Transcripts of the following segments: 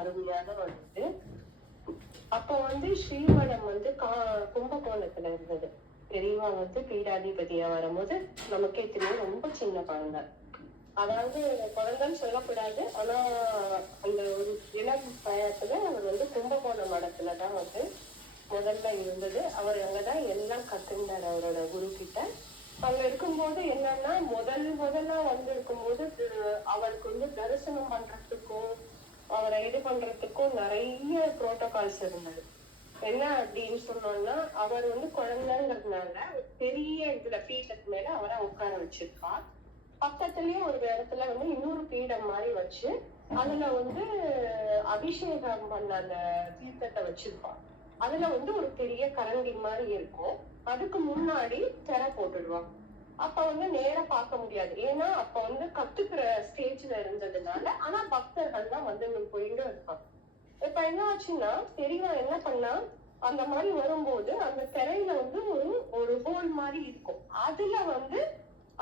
அருமையான ஒரு இது. அப்போ ஸ்ரீமடம் கும்பகோணத்துல இருந்தது. பெரியவா பீடாதிபதியா வரும்போது நமக்கே தெரியும், ரொம்ப சின்ன குழந்தை. அதாவது குழந்தைன்னு சொல்லக்கூடாது, ஆனா அந்த ஒரு இளம் பயத்துல அவர் கும்பகோணம் மடத்துலதான் முதல்ல இருந்தது. அவர் அங்கதான் எல்லாம் கத்துண்டார் அவரோட குரு கிட்ட. அங்க இருக்கும்போது என்னன்னா, முதல்ல இருக்கும்போது அவருக்கு தரிசனம் பண்றதுக்கும் அவரை இது பண்றதுக்கும் நிறைய புரோட்டோகால்ஸ் இருந்தது. என்ன அப்படின்னு சொன்னோம்னா, அவர் குழந்தைங்கிறதுனால பெரிய இதுல பீடத்துக்கு மேல அவரை உட்கார வச்சிருக்கா. பக்கத்துலயே ஒரு இடத்துல இன்னொரு பீடம் மாதிரி வச்சு அதுல அபிஷேகம் பண்ண அந்த தீர்த்தத்தை வச்சிருப்பா. அதுல ஒரு பெரிய கரண்டி மாதிரி இருக்கும். அதுக்கு முன்னாடி திரை போட்டுடுவாங்க. அப்ப நேரா பார்க்க முடியாது, ஏன்னா அப்ப கத்துக்கிற ஸ்டேஜ்ல இருந்ததுனால. ஆனா பக்தர்கள் தான் போயிட்டு இருப்பாங்க. இப்ப என்ன ஆச்சுன்னா, பெரியவா என்ன பண்ணா, அந்த மாதிரி வரும்போது அந்த திரையில ஒரு ஹோல் மாதிரி இருக்கும். அதுல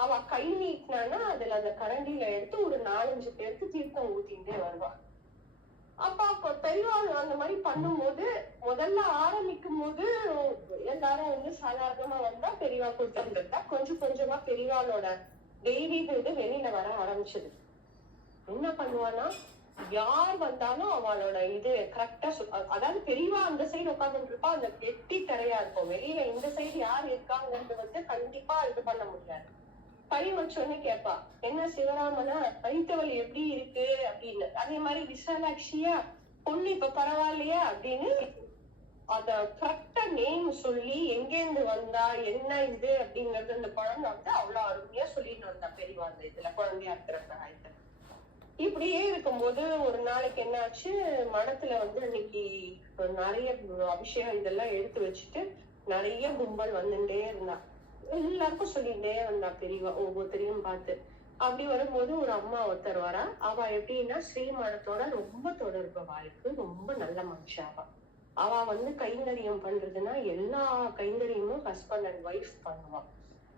அவ கை நீட்டினானா அதுல அந்த கரண்டியில எடுத்து ஒரு 4-5 பேருக்கு தீர்த்தம் ஊத்திட்டே வருவா. அப்ப பெரியவா அந்த மாதிரி பண்ணும்போது முதல்ல ஆரம்பிக்கும் போது எல்லாரும் சாதாரணமா வந்தா பெரியவா கொடுத்தா கொஞ்சம் கொஞ்சமா பெரியவாளோட தெய்வீக இது வெளியில வர ஆரம்பிச்சது. என்ன பண்ணுவானா, யார் வந்தாலும் அவளோட இது கரெக்டா அதாவது பெரியவா அந்த சைடு உட்கார்ந்துட்டு இருப்பா. அந்த கெட்டி திரையா இருக்கும். வெளியில இந்த சைடு யார் இருக்காங்கிறது கண்டிப்பா இது பண்ண முடியாது. கை வச்சோன்னு கேட்பா, என்ன சிவராமனா, வைத்தவள் எப்படி இருக்கு அப்படின்னு. அதே மாதிரி விசாலாட்சியா, பொண்ணு இப்ப பரவாயில்லையா அப்படின்னு அத கரெக்டா நேம் சொல்லி எங்கேருந்து வந்தா என்ன இது அப்படிங்கறது அந்த குழந்தை அவ்வளவு அருமையா சொல்லிட்டு வந்தா பெரியவா. அந்த இதுல குழந்தையா இருக்கிற ஆயிட்டு இப்படியே இருக்கும்போது ஒரு நாளைக்கு என்ன ஆச்சு, மடத்துல அன்னைக்கு நிறைய அபிஷேகம் இதெல்லாம் எடுத்து வச்சுட்டு நிறைய கும்பல் வந்துட்டே இருந்தா. எல்லாருக்கும் சொல்லிட்டே வந்தா பெரியவா, ஒவ்வொருத்தரையும் பார்த்து. அப்படி வரும்போது ஒரு அம்மா ஒருத்தர் வரா. அவ எப்படின்னா ஸ்ரீமடத்தோட ரொம்ப தொடர்பு வாழ்க்கை, ரொம்ப நல்ல மனுஷாவா. அவ கைங்கரியம் பண்றதுன்னா எல்லா கைங்கரியமும் ஹஸ்பண்ட் அண்ட் ஒய்ஃப் பண்ணுவான்.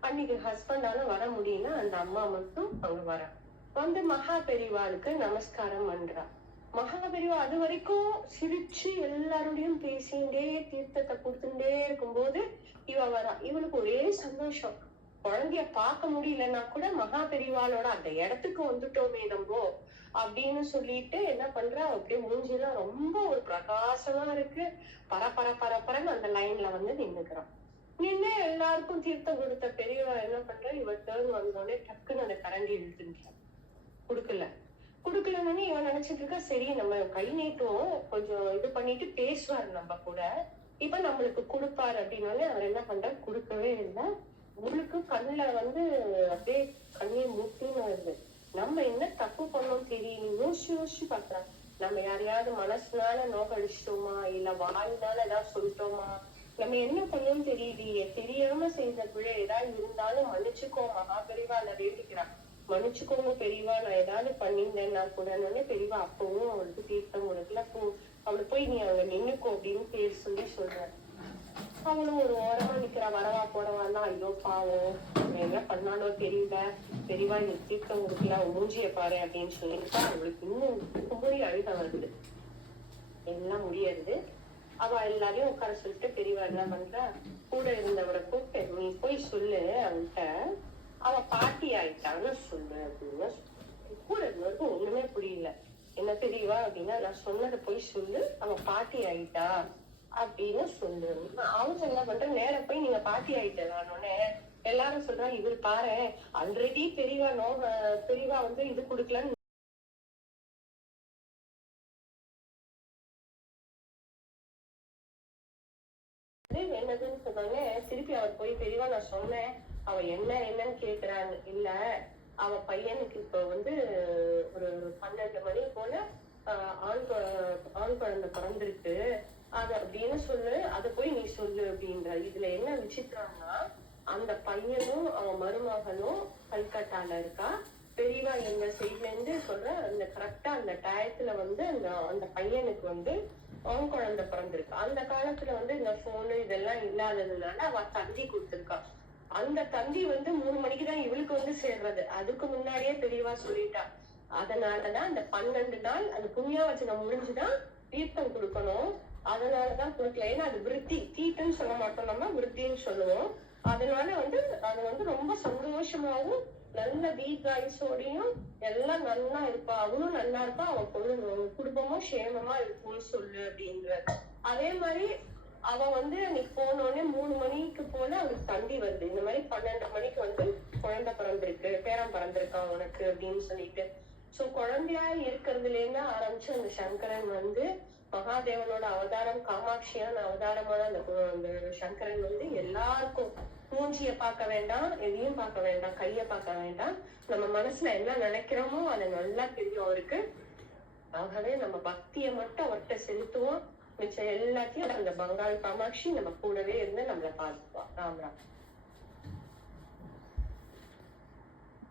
அன்னைக்கு ஹஸ்பண்டால வர முடியல, அந்த அம்மா மட்டும் அங்க வர மகா பெரியவாளுக்கு நமஸ்காரம் பண்றா. மகா பெரியவா அது வரைக்கும் சிரிச்சு எல்லாரோடையும் பேசிண்டே தீர்த்தத்தை கொடுத்துட்டே இருக்கும்போது இவ வரா. இவளுக்கு ஒரே சந்தோஷம். குழந்தைய பார்க்க முடியலன்னா கூட மகா பெரியவாளோட அந்த இடத்துக்கு வந்துட்டோமே நம்ம அப்படின்னு சொல்லிட்டு என்ன பண்றா, அப்படியே மூஞ்சிலாம் ரொம்ப ஒரு பிரகாசமா இருக்கு. பரப்பரன்னு அந்த லைன்ல நின்னுக்கிறான். நின்று எல்லாருக்கும் தீர்த்தம் கொடுத்த பெரியவா என்ன பண்ற, இவ டேர்ன் வந்தோடனே டக்குன்னு அந்த கரண்டி இழுத்துட்டான். குடுக்கலன்னு இவன் நினைச்சிட்டு இருக்கா, சரி நம்ம கை நீட்டுவோம், கொஞ்சம் இது பண்ணிட்டு பேசுவாரு நம்ம கூட, இப்ப நம்மளுக்கு கொடுப்பாரு அப்படின்னாலே அவர் என்ன பண்றாரு, கொடுக்கவே இல்லை. உங்களுக்கு கண்ணுல அப்படியே கண்ணே மூட்டின்னு வருது. நம்ம என்ன தப்பு பண்ணோம் தெரியும், யோசிச்சு பாக்குறான். நம்ம யாரையாவது மனசுனால நோக்கடிச்சிட்டோமா, இல்ல வாயினால ஏதாவது சொல்லிட்டோமா, நம்ம என்ன பண்ணோம்னு தெரியலையே, தெரியாம செய்த பிழை ஏதாவது இருந்தாலும் மன்னிச்சுக்கோ மகா பெரியவா வேண்டிக்கிறான். மன்னிச்சுக்கோங்க பெரியவா, நான் ஏதாவது பண்ணியிருந்தேன்னா கூட. பெரியவா அப்பவும் அவளுக்கு தீர்த்தம் கொடுக்கல. அவளை போய் நீ அங்க நின்னுக்கோ அப்படின்னு பேர் சொல்லி சொல்றாரு. அவளும் ஒரு ஓரமா நிக்கிறா. வரவா போறவான்னா, ஐயோ பாவம் என்ன பண்ணாலோ தெரியல, பெரியவா இந்த தீர்த்தம் கொடுக்கல, மூஞ்சிய பாரு அப்படின்னு சொல்லிட்டு அவளுக்கு இன்னும் கும்படி அழுக வருது. எல்லாம் முடியாது. அவ எல்லாரையும் உட்கார சொல்லிட்டு பெரியவா என்ன பண்றா, கூட இருந்தவரை கூப்பிட்டு நீ போய் சொல்லு அவன்கிட்ட அவ பாட்டி ஆயிட்டான்னு சொல்லு அப்படின்னு. கூட இருந்தவருக்கு ஒண்ணுமே புரியல. என்ன பெரியவா அப்படின்னா, நான் சொன்னதை போய் சொல்லு, அவ பாட்டி ஆயிட்டா அப்படின்னு சொல்லு. அவங்க என்ன பண்ற, நேர போய் நீங்க பாட்டி ஆயிட்டோன்னே எல்லாரும் சொல்றா, இவர் பாரு ஆல்ரெடி பெரியவா இது குடுக்கலன்னு என்னதுன்னு சொன்னாங்க. திருப்பி அவர் போய் பெரியவா நான் சொன்னேன், அவ என்னன்னு கேக்குறாங்க. இல்ல அவ பையனுக்கு இப்ப ஒரு 12 மணி போல ஆண் குழந்தை பிறந்திருக்கு, அது அப்படின்னு சொல்லு, அத போய் நீ சொல்லு அப்படின்ற. இதுல என்ன விசித்திரம்னா, அந்த பையனும் அவன் மருமகனும் கல்கட்டால இருக்கா. பெரியவா எங்க சைட்ல இருந்து சொல்ற அந்த கரெக்டா அந்த டயத்துல அந்த பையனுக்கு ஆண் குழந்தை பிறந்திருக்கு. அந்த காலத்துல இந்த போனு இதெல்லாம் இல்லாததுனால அவ தந்தி கொடுத்திருக்கா. அந்த தந்தி 3 மணிக்குதான் இவளுக்கு சேர்றது. அதுக்கு முன்னாடியே பெரியவா சொல்லிட்டா, அதனாலதான் அந்த 12 நாள் அந்த புண்ணியாவச்சனம் முடிஞ்சுதான் தீர்த்தம் கொடுக்கணும். அதனாலதான் கொடுக்கல. ஏன்னா அது விருத்தி, தீட்டுன்னு சொல்ல மாட்டோம், நம்ம விருத்தின்னு சொல்லுவோம். அதனால அது ரொம்ப சந்தோஷமாவும் நல்ல தீர்காயுசோடையும் எல்லாம் நல்லா இருப்பா, அவனும் நல்லா இருப்பா, அவன் குடும்பமும் சேமமா இருக்கும்னு சொல்லு அப்படின்ற. அதே மாதிரி அவ அன்னைக்கு போனோடனே 3 மணிக்கு போல அவளுக்கு தந்தி வருது, இந்த மாதிரி 12 மணிக்கு குழந்தை பிறந்திருக்கு, பேரன் பிறந்திருக்கான் உனக்கு அப்படின்னு சொல்லிட்டு. சோ குழந்தையா இருக்கிறதுல இருந்து ஆரம்பிச்சு அந்த சங்கரன் மகாதேவனோட அவதாரம், காமாட்சியான அவதாரமான அந்த சங்கரன் எல்லாருக்கும் மூஞ்சிய பார்க்க வேண்டாம், எதையும் பார்க்க வேண்டாம், கைய பார்க்க வேண்டாம், நம்ம மனசுல என்ன நினைக்கிறோமோ அதை நல்லா தெரியும் அவருக்கு. ஆகவே நம்ம பக்திய மட்டும் அவர்கிட்ட செலுத்துவோம், மிச்சம் எல்லாத்தையும் அந்த பங்காள் காமாட்சி நம்ம கூடவே இருந்து நம்மளை பார்த்துப்போம். ராம் ராம்.